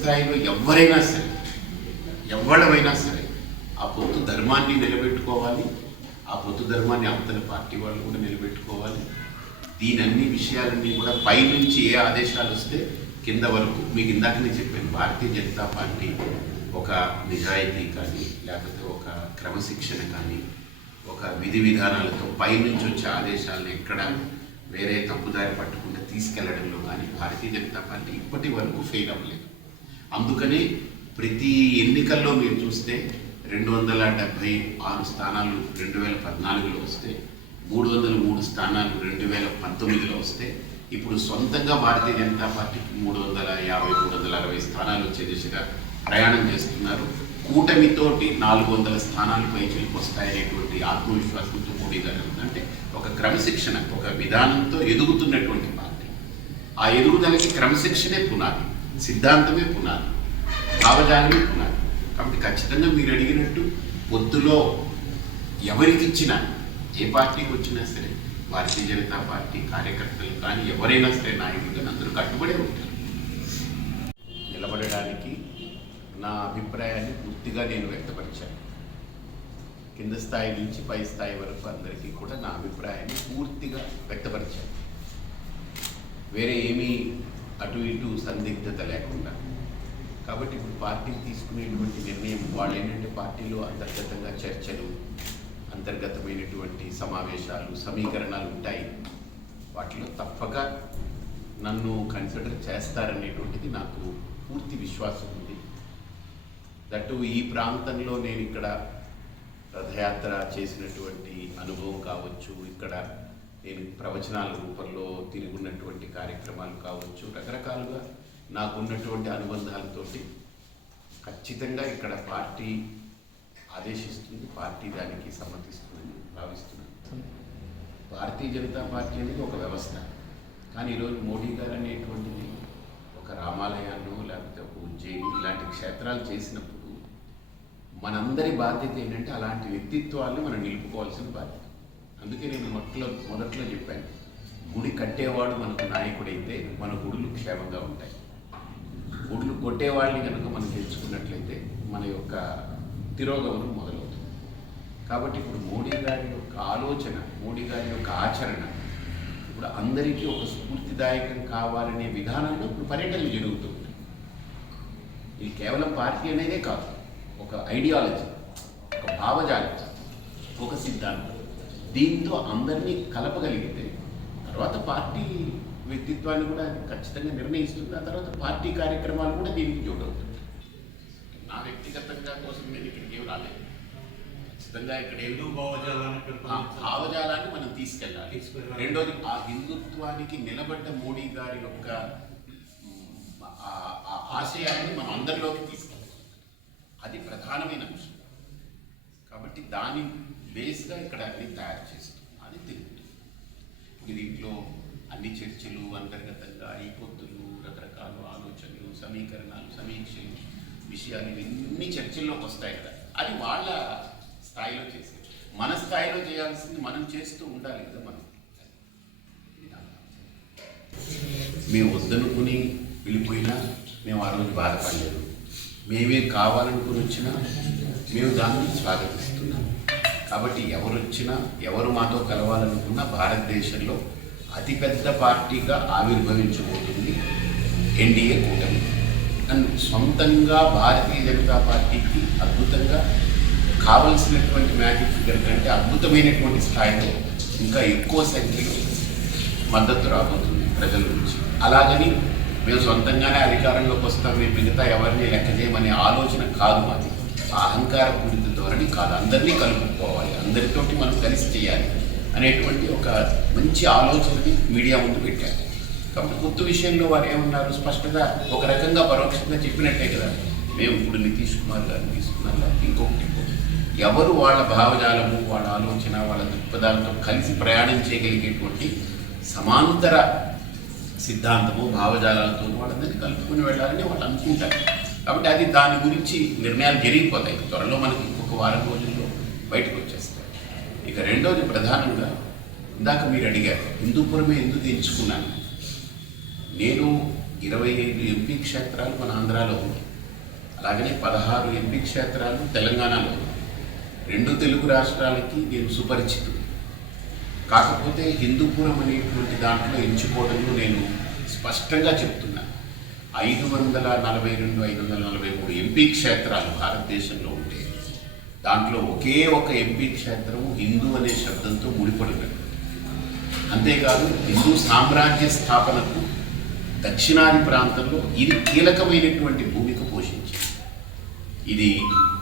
స్థాయిలో ఎవరైనా సరే ఎవడమైనా సరే ఆ పొత్తు ధర్మాన్ని నిలబెట్టుకోవాలి ఆ పొత్తు ధర్మాన్ని అవతల పార్టీ వాళ్ళు కూడా నిలబెట్టుకోవాలి. దీని అన్ని విషయాలన్నీ కూడా పైనుంచి ఏ ఆదేశాలు వస్తే కింద వరకు మీకు ఇందాకనే చెప్పాను భారతీయ జనతా పార్టీ ఒక నిజాయితీ కానీ లేకపోతే ఒక క్రమశిక్షణ కానీ ఒక విధి విధానాలతో పైనుంచి వచ్చే ఆదేశాలను ఎక్కడ వేరే తప్పుదారి పట్టకుండా తీసుకెళ్ళడంలో కానీ భారతీయ జనతా పార్టీ ఇప్పటి వరకు ఫెయిల్ అవ్వలేదు. అందుకని ప్రతి ఎన్నికల్లో మీరు చూస్తే రెండు వందల డెబ్భై ఆరు స్థానాలు రెండు వేల పద్నాలుగులో వస్తే మూడు వందల మూడు స్థానాలు రెండు వేల పంతొమ్మిదిలో వస్తే ఇప్పుడు సొంతంగా భారతీయ జనతా పార్టీకి మూడు వందల యాభై మూడు వందల అరవై స్థానాలు వచ్చే దిశగా ప్రయాణం చేస్తున్నారు. కూటమితోటి నాలుగు వందల స్థానాలు పైచిలకు వస్తాయనేటువంటి ఆత్మవిశ్వాసంతో మోడీ గారు అంటే ఒక క్రమశిక్షణ ఒక విధానంతో ఎదుగుతున్నటువంటి పార్టీ. ఆ ఎదుగుదలకి క్రమశిక్షణే పునాది. సిద్ధాంతమే పునాది భావజాలమే పునాది. కాబట్టి ఖచ్చితంగా మీరు అడిగినట్టు పొద్దులో ఎవరికిచ్చినా ఏ పార్టీకి వచ్చినా సరే భారతీయ జనతా పార్టీ కార్యకర్తలు కానీ ఎవరైనా సరే నాయకులు కానీ అందరూ కట్టుబడే ఉంటారు. నిలబడడానికి నా అభిప్రాయాన్ని పూర్తిగా నేను వ్యక్తపరిచాను. కింద స్థాయి నుంచి పై స్థాయి వరకు అందరికీ కూడా నా అభిప్రాయాన్ని పూర్తిగా వ్యక్తపరిచాను. వేరే ఏమీ అటు ఇటు సందిగ్ధత లేకుండా. కాబట్టి ఇప్పుడు పార్టీలు తీసుకునేటువంటి నిర్ణయం వాళ్ళు ఏంటంటే పార్టీలో అంతర్గతంగా చర్చలు అంతర్గతమైనటువంటి సమావేశాలు సమీకరణాలు ఉంటాయి. వాటిలో తప్పక నన్ను కన్సిడర్ చేస్తారనేటువంటిది నాకు పూర్తి విశ్వాసం ఉంది. దట్టు ఈ ప్రాంతంలో నేను ఇక్కడ రథయాత్ర చేసినటువంటి అనుభవం కావచ్చు ఇక్కడ నేను ప్రవచనాల రూపంలో తిరుగున్నటువంటి కార్యక్రమాలు కావచ్చు రకరకాలుగా నాకున్నటువంటి అనుబంధాలతోటి ఖచ్చితంగా ఇక్కడ పార్టీ ఆదేశిస్తుంది పార్టీ దానికి సమ్మతిస్తుందని భావిస్తున్నాను. భారతీయ జనతా పార్టీ అనేది ఒక వ్యవస్థ. కానీ ఈరోజు మోడీ గారు అనేటువంటిది ఒక రామాలయాన్ని లేకపోతే ఒక ఉజ్జయిని ఇలాంటి క్షేత్రాలు చేసినప్పుడు మనందరి బాధ్యత ఏంటంటే అలాంటి వ్యక్తిత్వాలను మనం నిలుపుకోవాల్సిన బాధ్యత. అందుకే నేను మొట్టలో మొదట్లో చెప్పాను గుడి కట్టేవాడు మనకు నాయకుడైతే మన గుడులు క్షేమంగా ఉంటాయి. గుడులు కొట్టేవాళ్ళని కనుక మనం తెలుసుకున్నట్లయితే మన యొక్క తిరోగమనం మొదలవుతుంది. కాబట్టి ఇప్పుడు మోడీ గారి యొక్క ఆలోచన మోడీ గారి యొక్క ఆచరణ ఇప్పుడు అందరికీ ఒక స్ఫూర్తిదాయకం కావాలనే విధానంలో ఇప్పుడు పర్యటనలు జరుగుతుంది ఇది కేవలం పార్టీ అనేదే కాదు ఒక ఐడియాలజీ ఒక భావజాలం ఒక సిద్ధాంతం. దీంతో అందరినీ కలపగలిగితే తర్వాత పార్టీ వ్యక్తిత్వాన్ని కూడా ఖచ్చితంగా నిర్ణయిస్తుంది. ఆ తర్వాత పార్టీ కార్యక్రమాలు కూడా దీనికి జోడవుతుంది నా వ్యక్తిగతంగా కోసం నేను ఇక్కడికి ఏం రాలేదు. ఖచ్చితంగా ఇక్కడ హిందూ భావజాలాన్ని. భావజాలాన్ని మనం తీసుకెళ్ళాలి. రెండోది ఆ హిందుత్వానికి నిలబడ్డ మోడీ గారి యొక్క మ్, ఆ- ఆ ఆశయాన్ని మనం అందరిలోకి తీసుకెళ్ళాలి. అది ప్రధానమైన అంశం. కాబట్టి దాని బేస్గా ఇక్కడ అన్ని తయారు చేస్తాం. అది తిరుగుతుంది. దీంట్లో అన్ని చర్చలు అంతర్గతంగా ఈ పొత్తులు రకరకాల ఆలోచనలు సమీకరణాలు సమీక్షలు విషయాలు ఇవన్నీ చర్చల్లోకి వస్తాయి కదా. అది వాళ్ళ స్థాయిలో చేసే మన స్థాయిలో చేయాల్సింది మనం చేస్తూ ఉండాలి కదా మనం. మేము వద్దనుకుని వెళ్ళిపోయినా మేము ఆ రోజు బాధపడలేదు. మేమే కావాలనుకుని వచ్చినా మేము దాన్ని స్వాగతిస్తున్నాము కాబట్టి ఎవరు వచ్చినా ఎవరు మాతో కలవాలనుకున్నా భారతదేశంలో అతిపెద్ద పార్టీగా ఆవిర్భవించబోతుంది ఎన్డీఏ కూటమి. అండ్ సొంతంగా భారతీయ జనతా పార్టీకి అద్భుతంగా కావలసినటువంటి మ్యాజిక్ ఫిగర్ కంటే అద్భుతమైనటువంటి స్థాయిలో ఇంకా ఎక్కువ సంఖ్యలో మద్దతు రాబోతుంది ప్రజల నుంచి. అలాగని మేము సొంతంగానే అధికారంలోకి వస్తాం మేము మిగతా ఎవరిని లెక్క చేయమనే ఆలోచన కాదు మాది. ఆ అహంకార పూరిత ధోరణి కాదు. అందరినీ కలుపుకోవాలి. అందరితోటి మనం కలిసి చేయాలి అనేటువంటి ఒక మంచి ఆలోచనని మీడియా ముందు పెట్టారు. కాబట్టి గుర్తు విషయంలో వారు ఏమన్నారు? స్పష్టంగా ఒక రకంగా పరోక్షంగా చెప్పినట్టే కదా. మేము ఇప్పుడు నితీష్ కుమార్ గారిని తీసుకున్నాం ఇంకొకటి ఇంకొకటి ఎవరు వాళ్ళ భావజాలము వాళ్ళ ఆలోచన వాళ్ళ దృక్పథాలతో కలిసి ప్రయాణం చేయగలిగేటువంటి సమాంతర సిద్ధాంతము భావజాలాలతో వాళ్ళందరినీ కలుపుకుని వెళ్ళాలని వాళ్ళు అనుకుంటారు. కాబట్టి అది దాని గురించి నిర్ణయాలు జరిగిపోతాయి. త్వరలో మనకి వారం రోజుల్లో బయటకు వచ్చేస్తాయి. ఇక రెండోది ప్రధానంగా ఇందాక మీరు అడిగారు హిందూపురమే ఎందుకు ఎంచుకున్నాను? నేను ఇరవై ఐదు ఎంపీ క్షేత్రాలు మన ఆంధ్రాలో ఉన్నాయి. అలాగనే పదహారు ఎంపీ క్షేత్రాలు తెలంగాణలో ఉన్నాయి. రెండు తెలుగు రాష్ట్రాలకి నేను సుపరిచితుడు కాకపోతే హిందూపురం అనేటువంటి దాంట్లో ఎంచుకోవడంలో నేను స్పష్టంగా చెప్తున్నాను. ఐదు వందల నలభై రెండు ఐదు వందల నలభై మూడు ఎంపీ క్షేత్రాలు భారతదేశంలో దాంట్లో ఒకే ఒక ఎంపీ క్షేత్రం హిందూ అనే శబ్దంతో ముడిపడినది. అంతేకాదు హిందూ సామ్రాజ్య స్థాపనకు దక్షిణాది ప్రాంతంలో ఇది కీలకమైనటువంటి భూమిక పోషించింది. ఇది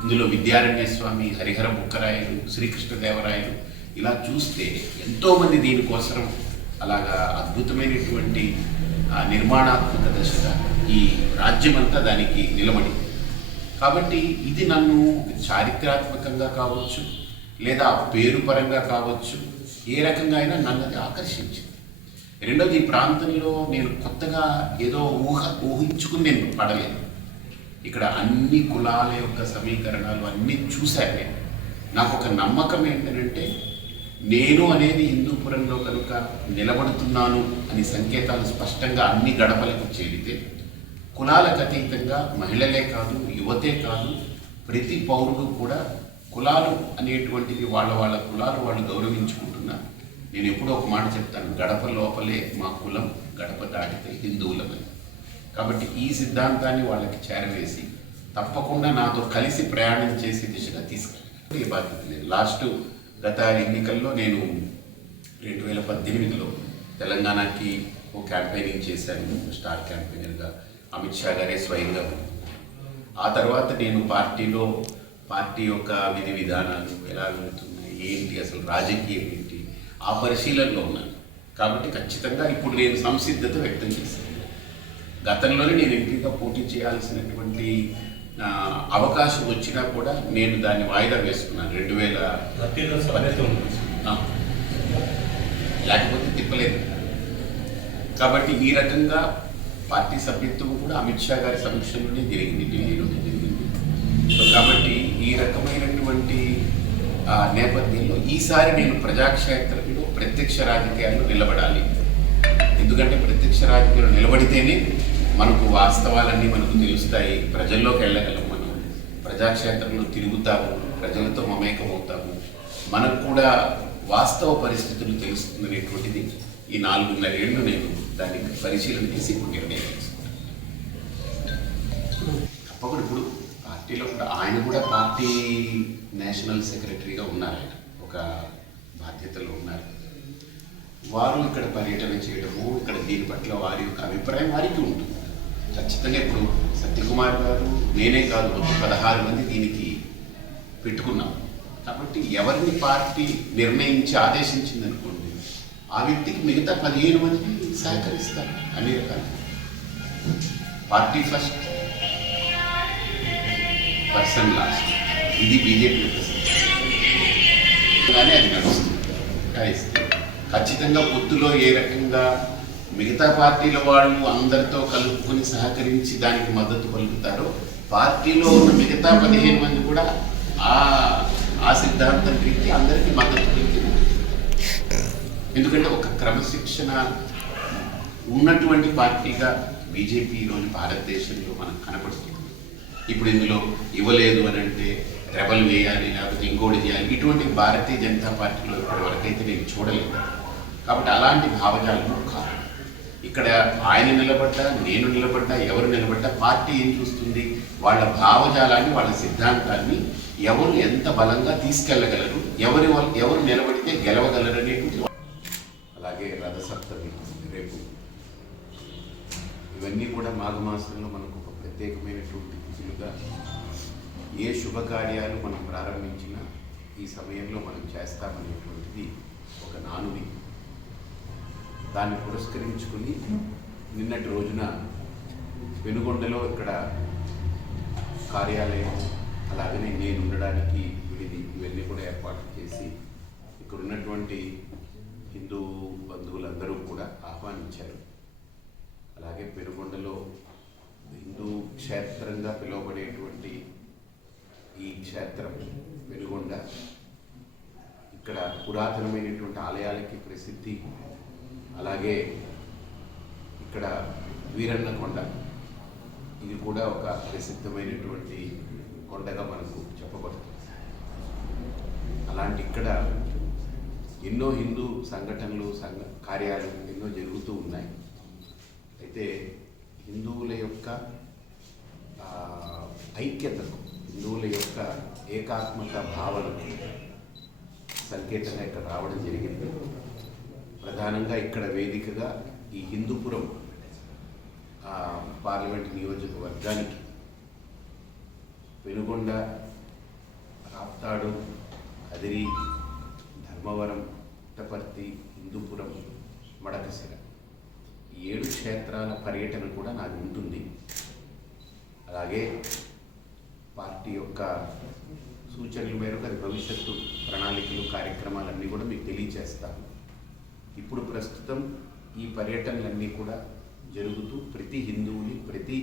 ఇందులో విద్యారణ్య స్వామి హరిహర బుక్కరాయలు శ్రీకృష్ణదేవరాయలు ఇలా చూస్తే ఎంతోమంది దీనికోసం అలాగా అద్భుతమైనటువంటి నిర్మాణాత్మక దశగా ఈ రాజ్యమంతా దానికి నిలబడి కాబట్టి ఇది నన్ను చారిత్రాత్మకంగా కావచ్చు లేదా పేరు పరంగా కావచ్చు ఏ రకంగా అయినా నన్ను అది ఆకర్షించింది. రెండోది ఈ ప్రాంతంలో నేను కొత్తగా ఏదో ఊహ ఊహించుకుని నేను పడలేదు. ఇక్కడ అన్ని కులాల యొక్క సమీకరణాలు అన్నీ చూశాను నేను. నాకు ఒక నమ్మకం ఏంటంటే నేను అనేది హిందూపురంలో కనుక నిలబడుతున్నాను అని సంకేతాలు స్పష్టంగా అన్ని గడపలకు చేరితే కులాలకు అతీతంగా మహిళలే కాదు యువతే కాదు ప్రతి పౌరుడు కూడా కులాలు అనేటువంటివి వాళ్ళ వాళ్ళ కులాలు వాళ్ళు గౌరవించుకుంటున్నారు. నేను ఎప్పుడో ఒక మాట చెప్తాను గడప లోపలే మా కులం గడప దాటితే హిందువులమని కాబట్టి ఈ సిద్ధాంతాన్ని వాళ్ళకి చేరవేసి తప్పకుండా నాతో కలిసి ప్రయాణం చేసే దిశగా తీసుకెళ్ళి బాధ్యత లేదు. లాస్ట్ గత ఎన్నికల్లో నేను రెండు వేల పద్దెనిమిదిలో తెలంగాణకి ఓ క్యాంపెయినింగ్ చేశాను స్టార్ క్యాంపెయినర్గా. అమిత్ షా గారే స్వయంగా. ఆ తర్వాత నేను పార్టీలో పార్టీ యొక్క విధి విధానాలు ఎలా వెళుతున్నాయి ఏంటి అసలు రాజకీయం ఏంటి ఆ పరిశీలనలో ఉన్నాను. కాబట్టి ఖచ్చితంగా ఇప్పుడు నేను సంసిద్ధత వ్యక్తం చేశాను. గతంలోనే నేను ఎంపీగా పోటీ చేయాల్సినటువంటి అవకాశం వచ్చినా కూడా నేను దాన్ని వాయిదా వేసుకున్నాను రెండు వేల. లేకపోతే తిప్పలేదు. కాబట్టి ఈ రకంగా పార్టీ సభ్యత్వం కూడా అమిత్ షా గారి సమక్షంలోనే జరిగింది ఢిల్లీలోనే జరిగింది. సో కాబట్టి ఈ రకమైనటువంటి నేపథ్యంలో ఈసారి నేను ప్రజాక్షేత్రంలో ప్రత్యక్ష రాజకీయాల్లో నిలబడాలి. ఎందుకంటే ప్రత్యక్ష రాజకీయాలు నిలబడితేనే మనకు వాస్తవాలన్నీ మనకు తెలుస్తాయి. ప్రజల్లోకి వెళ్ళగలం మనం. ప్రజాక్షేత్రంలో తిరుగుతాము ప్రజలతో మమేకమవుతాము. మనకు కూడా వాస్తవ పరిస్థితులు తెలుస్తుందనేటువంటిది ఈ నాలుగున్నర ఏళ్ళు నేను దాన్ని పరిశీలన చేసి ఇప్పుడు నిర్ణయం తప్పకుండా ఇప్పుడు పార్టీలో కూడా ఆయన కూడా పార్టీ నేషనల్ సెక్రటరీగా ఉన్నారు. ఆయన ఒక బాధ్యతలో ఉన్నారు. వారు ఇక్కడ పర్యటన చేయడము ఇక్కడ దీని పట్ల వారి యొక్క అభిప్రాయం వారికి ఉంటుంది. ఖచ్చితంగా ఇప్పుడు సత్యకుమార్ గారు నేనే కాదు మొత్తం పదహారు మంది దీనికి పెట్టుకున్నాం. కాబట్టి ఎవరిని పార్టీ నిర్ణయించి ఆదేశించింది అనుకోండి ఆ వ్యక్తికి మిగతా పదిహేను మంది సహకరిస్తారు. అన్ని రకాలు పార్టీ ఫస్ట్. Person last. ఇది బీజేపీ కానీ అది నడుస్తుంది. ఖచ్చితంగా పొత్తులో ఏ రకంగా మిగతా పార్టీల వాళ్ళు అందరితో కలుపుకొని సహకరించి దానికి మద్దతు పలుకుతారో పార్టీలో ఉన్న మిగతా పదిహేను మంది కూడా ఆ సిద్ధాంతం రీతి అందరికీ మద్దతు ఎందుకంటే ఒక క్రమశిక్షణ ఉన్నటువంటి పార్టీగా బీజేపీలోని భారతదేశంలో మనకు కనపడుతుంది. ఇప్పుడు ఇందులో ఇవ్వలేదు అని అంటే రెబల్ వేయాలి లేకపోతే ఇంకోటి చేయాలి. ఇటువంటి భారతీయ జనతా పార్టీలో ఇప్పటి వరకైతే నేను చూడలేదు. కాబట్టి అలాంటి భావజాలము కాదు. ఇక్కడ ఆయన నిలబడ్డా నేను నిలబడ్డా ఎవరు నిలబడ్డా పార్టీ ఏం చూస్తుంది? వాళ్ళ భావజాలాన్ని వాళ్ళ సిద్ధాంతాన్ని ఎవరు ఎంత బలంగా తీసుకెళ్ళగలరు? ఎవరి వాళ్ళు ఎవరు నిలబడితే గెలవగలరు అనేటువంటి ఇవన్నీ కూడా మాఘమాసంలో మనకు ఒక ప్రత్యేకమైనటువంటి తిథులుగా ఏ శుభకార్యాలు మనం ప్రారంభించినా ఈ సమయంలో మనం చేస్తామనేటువంటిది ఒక నానుడి. దాన్ని పురస్కరించుకుని నిన్నటి రోజున వెనుగొండలో ఇక్కడ కార్యాలయం అలాగనే నేను ఉండడానికి విధి ఇవన్నీ కూడా ఏర్పాటు చేసి ఇక్కడ ఉన్నటువంటి హిందూ బంధువులందరూ కూడా ఆహ్వానించారు. అలాగే పెనుగొండలో హిందూ క్షేత్రంగా పిలువబడేటువంటి ఈ క్షేత్రం పెనుగొండ. ఇక్కడ పురాతనమైనటువంటి ఆలయాలకి ప్రసిద్ధి. అలాగే ఇక్కడ వీరన్న కొండ ఇది కూడా ఒక ప్రసిద్ధమైనటువంటి కొండగా మనకు చెప్పబడుతుంది. అలాంటి ఇక్కడ ఎన్నో హిందూ సంఘటనలు సంఘ కార్యాలు ఎన్నో జరుగుతూ ఉన్నాయి. అయితే హిందువుల యొక్క ఐక్యతకు హిందువుల యొక్క ఏకాత్మక భావనకు సంకేతంగా ఇక్కడ రావడం జరిగింది. ప్రధానంగా ఇక్కడ వేదికగా ఈ హిందూపురం పార్లమెంట్ నియోజకవర్గానికి వెనుగొండ రాప్తాడు అదిరి ధర్మవరం పుట్టపర్తి హిందూపురం మడకశిర. ఏడు క్షేత్రాల పర్యటన కూడా నాకు ఉంటుంది. అలాగే పార్టీ యొక్క సూచనల మేరకు అది భవిష్యత్తు ప్రణాళికలు కార్యక్రమాలన్నీ కూడా మీకు తెలియజేస్తాను. ఇప్పుడు ప్రస్తుతం ఈ పర్యటనలన్నీ కూడా జరుగుతూ ప్రతి హిందువుని ప్రతి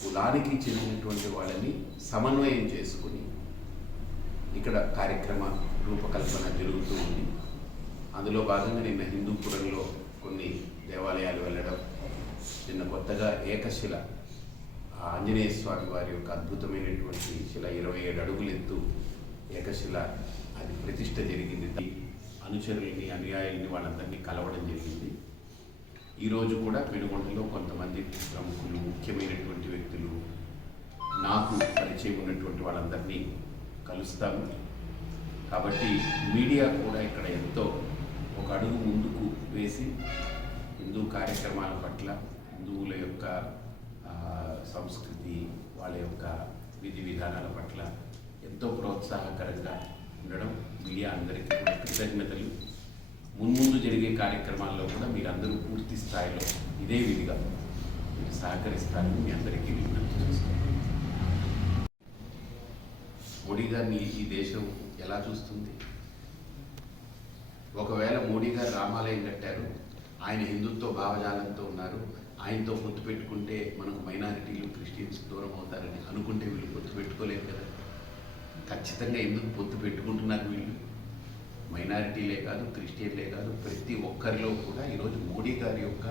కులానికి చెందినటువంటి వాళ్ళని సమన్వయం చేసుకుని ఇక్కడ కార్యక్రమ రూపకల్పన జరుగుతూ ఉంది. అందులో భాగంగా నిన్న హిందూపురంలో కొన్ని దేవాలయాలు వెళ్ళడం నిన్న కొత్తగా ఏకశిల ఆంజనేయ స్వామి వారి యొక్క అద్భుతమైనటువంటి శిల ఇరవై ఏడు అడుగులు ఎత్తు ఏకశిల అది ప్రతిష్ట జరిగింది. అనుచరుల్ని అనుయాయుల్ని వాళ్ళందరినీ కలవడం జరిగింది. ఈరోజు కూడా పెనుగొండలో కొంతమంది ప్రముఖులు ముఖ్యమైనటువంటి వ్యక్తులు నాకు పరిచయం ఉన్నటువంటి వాళ్ళందరినీ కలుస్తాను కాబట్టి మీడియా కూడా ఇక్కడ ఎంతో ఒక అడుగు ముందుకు వేసి హిందూ కార్యక్రమాల పట్ల హిందువుల యొక్క సంస్కృతి వాళ్ళ యొక్క విధి విధానాల పట్ల ఎంతో ప్రోత్సాహకరంగా ఉండడం మీడియా అందరికీ కూడా కృతజ్ఞతలు. మున్ముందు జరిగే కార్యక్రమాల్లో కూడా మీరందరూ పూర్తి స్థాయిలో ఇదే విధిగా మీరు సహకరిస్తారని మీ అందరికీ విజ్ఞప్తి చేస్తున్నాను. మోడీ గారిని ఈ దేశం ఎలా చూస్తుంది? ఒకవేళ మోడీ గారు రామాలయం కట్టారు ఆయన హిందుత్వ భావజాలంతో ఉన్నారు ఆయనతో పొత్తు పెట్టుకుంటే మనకు మైనారిటీలు క్రిస్టియన్స్ దూరం అవుతారని అనుకుంటే వీళ్ళు పొత్తు పెట్టుకోలేరు కదా. ఖచ్చితంగా ఎందుకు పొత్తు పెట్టుకుంటున్నారు వీళ్ళు? మైనారిటీలే కాదు క్రిస్టియన్లే కాదు ప్రతి ఒక్కరిలో కూడా ఈరోజు మోడీ గారి యొక్క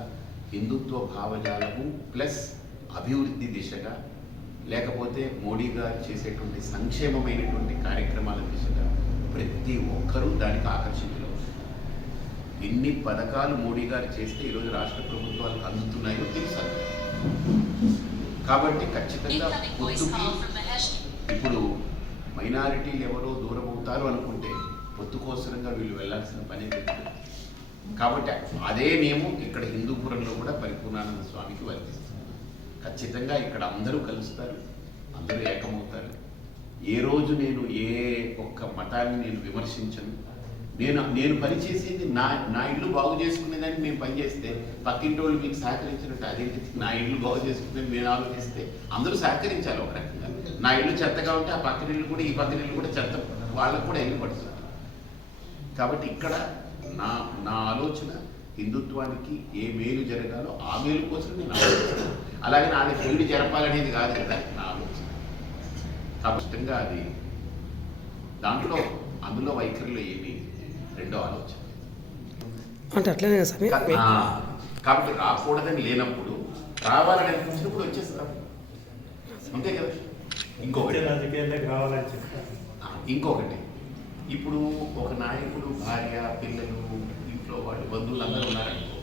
హిందుత్వ భావజాలము ప్లస్ అభివృద్ధి దిశగా లేకపోతే మోడీ గారు చేసేటువంటి సంక్షేమమైనటువంటి కార్యక్రమాల దిశగా ప్రతి ఒక్కరూ దానికి ఆకర్షించారు ఎన్ని పథకాలు మోడీ గారు చేస్తే ఈరోజు రాష్ట్ర ప్రభుత్వాలకు అందుతున్నాయో తెలుసు? కాబట్టి ఖచ్చితంగా పొత్తుకి. ఇప్పుడు మైనారిటీలు ఎవరో దూరం అవుతారు అనుకుంటే పొత్తుకోసరంగా వీళ్ళు వెళ్ళాల్సిన పని కాబట్టి అదే నియమం ఇక్కడ హిందూపురంలో కూడా పరిపూర్ణానంద స్వామికి వర్తిస్తుంది ఖచ్చితంగా ఇక్కడ అందరూ కలుస్తారు అందరూ ఏకమవుతారు. ఏ రోజు నేను ఏ ఒక్క మతాన్ని నేను విమర్శించను నేను నేను పనిచేసేది నా నా ఇల్లు బాగు చేసుకునేదాన్ని మేము పనిచేస్తే పక్కింటి వాళ్ళు మీకు సహకరించినట్టు అదేంటి నా ఇల్లు బాగు చేసుకునే మేము ఆలోచిస్తే అందరూ సహకరించాలి ఒక రకంగా. నా ఇల్లు చెత్తగా ఉంటే ఆ పక్కన ఇల్లు కూడా ఈ పక్కన ఇల్లు కూడా చెత్త వాళ్ళకు కూడా ఇల్లు పడుతుంది. కాబట్టి ఇక్కడ నా నా ఆలోచన హిందుత్వానికి ఏ మేలు జరగాలో ఆ మేలు కోసం నేను ఆలోచిస్తాను అలాగే నాది చెడు జరపాలనేది కాదు కదా నా ఆలోచన. కాబట్టి అది దాంట్లో అందులో వైఖరిలో ఏమీ రెండో ఆలోచన. అంటే అట్లనే ఆ, కాబట్టి రాకూడదని లేనప్పుడు రావాలని అనిపించినప్పుడు వచ్చేస్తాం. అంతే కదా? ఇంకొకటి. ఇంకొకటి. ఇప్పుడు ఒక నాయకుడు భార్య పిల్లలు ఇంట్లో వాళ్ళు బంధువులు అందరూ ఉన్నారనుకో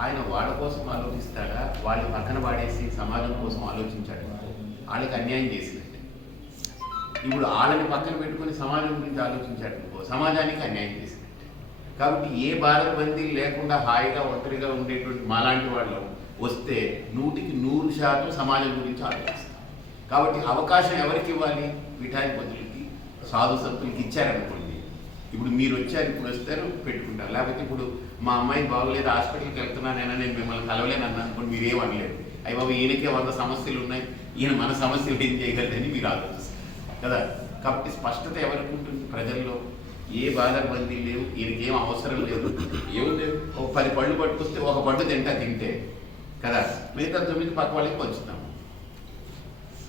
ఆయన వాళ్ళ కోసం ఆలోచిస్తాడా? వాళ్ళ పక్కన పాడేసి సమాజం కోసం ఆలోచించాడు? వాళ్ళకి అన్యాయం చేసినట్టే. ఇప్పుడు వాళ్ళని పక్కన పెట్టుకొని సమాజం గురించి ఆలోచించాడు సమాజానికి అన్యాయం కాబట్టి ఏ బాధబంది లేకుండా హాయిగా ఒంటరిగా ఉండేటువంటి మాలాంటి వాళ్ళు వస్తే నూటికి నూరు శాతం సమాజం గురించి ఆలోచిస్తాం కాబట్టి అవకాశం ఎవరికి ఇవ్వాలి? పీఠాధిపతులకి సాధు సంతులకి ఇచ్చారనుకోండి. ఇప్పుడు మీరు వచ్చారు ఇప్పుడు వస్తారు పెట్టుకుంటారు. లేకపోతే ఇప్పుడు మా అమ్మాయి బాగోలేదు హాస్పిటల్కి వెళ్తున్నానైనా నేను మిమ్మల్ని కలవలేను అన్న అనుకోండి మీరు ఏం అయ్యి బాబు ఈయనకే వంద సమస్యలు ఉన్నాయి ఈయన మన సమస్యలు ఏం చేయగలదని మీరు ఆలోచిస్తారు. కదా? కాబట్టి స్పష్టత ఎవరికి ఉంటుంది? ప్రజల్లో ఏ బాధబందీ లేవు ఈయనకి ఏం అవసరం లేదు. ఏం లేవు ఒక పది పళ్ళు పట్టుకొస్తే ఒక పండు తింటా తింటే. కదా? మిగతా తొమ్మిది పక్క వాళ్ళకి పంచుతాం.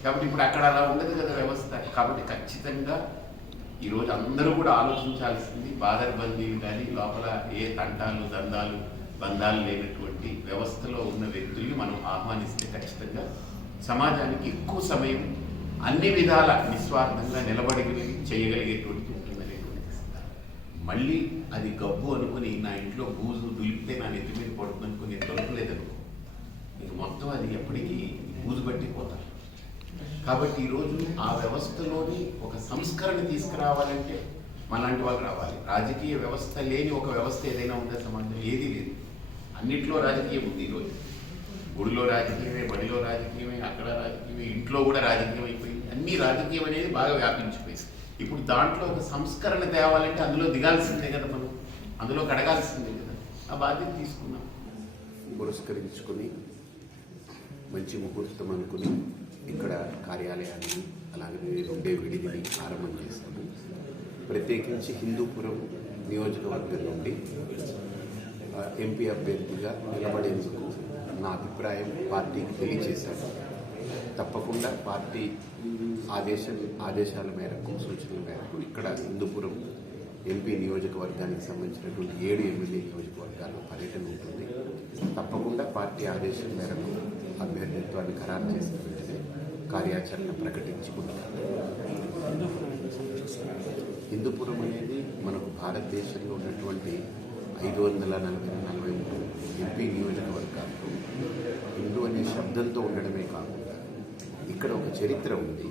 కాబట్టి ఇప్పుడు అక్కడ అలా ఉండదు కదా వ్యవస్థ. కాబట్టి ఖచ్చితంగా ఈరోజు అందరూ కూడా ఆలోచించాల్సింది బాదర్ బందీలు కానీ లోపల ఏ తంటాలు దందాలు బంధాలు లేనటువంటి వ్యవస్థలో ఉన్న వ్యక్తుల్ని మనం ఆహ్వానిస్తే ఖచ్చితంగా సమాజానికి ఎక్కువ సమయం అన్ని విధాల నిస్వార్థంగా నిలబడగలిగి చేయగలిగేటువంటి మళ్ళీ అది గబ్బు అనుకుని నా ఇంట్లో బూజు దులిపితే నా నెత్తి మీద పడుతుంది అనుకుని దొరకలేదనుకో ఇంక మొత్తం అది ఎప్పటికీ బూజు పట్టిపోతారు కాబట్టి ఈరోజు ఆ వ్యవస్థలోని ఒక సంస్కరణ తీసుకురావాలంటే మనలాంటి వాళ్ళు రావాలి. రాజకీయ వ్యవస్థ లేని ఒక వ్యవస్థ ఏదైనా ఉందా సమాజంలో? ఏదీ లేదు. అన్నిట్లో రాజకీయం ఉంది ఈరోజు. గుడిలో రాజకీయమే బడిలో రాజకీయమే అక్కడ రాజకీయమే ఇంట్లో కూడా రాజకీయం అయిపోయింది. అన్ని రాజకీయం అనేది బాగా వ్యాపించిపోయింది. ఇప్పుడు దాంట్లో ఒక సంస్కరణ తేవాలంటే అందులో దిగాల్సిందే కదా మనం. అందులో కడగాల్సిందే కదా. ఆ బాధ్యత తీసుకున్నాం. పురస్కరించుకొని మంచి ముహూర్తం అనుకుని ఇక్కడ కార్యాలయాన్ని అలాగే ఉండే విడిదిని ఆరంభం చేశాము. ప్రత్యేకించి హిందూపురం నియోజకవర్గం నుండి ఎంపీ అభ్యర్థిగా నిలబడేందుకు నా అభిప్రాయం పార్టీకి తెలియజేశాను తప్పకుండా పార్టీ ఆదేశం ఆదేశాల మేరకు సూచనల మేరకు ఇక్కడ హిందూపురం ఎంపీ నియోజకవర్గానికి సంబంధించినటువంటి ఏడు ఎమ్మెల్యే నియోజకవర్గాల్లో పర్యటన ఉంటుంది. తప్పకుండా పార్టీ ఆదేశం మేరకు అభ్యర్థిత్వాన్ని ఖరారు చేసిన వెంటనే కార్యాచరణ ప్రకటించుకుంటారు. హిందూపురం అనేది మనకు భారతదేశంలో ఉన్నటువంటి ఐదు వందల నలభై నలభై మూడు ఎంపీ నియోజకవర్గాల్లో హిందూ అనే శబ్దంతో ఉండడమే కాకుండా ఇక్కడ ఒక చరిత్ర ఉంది.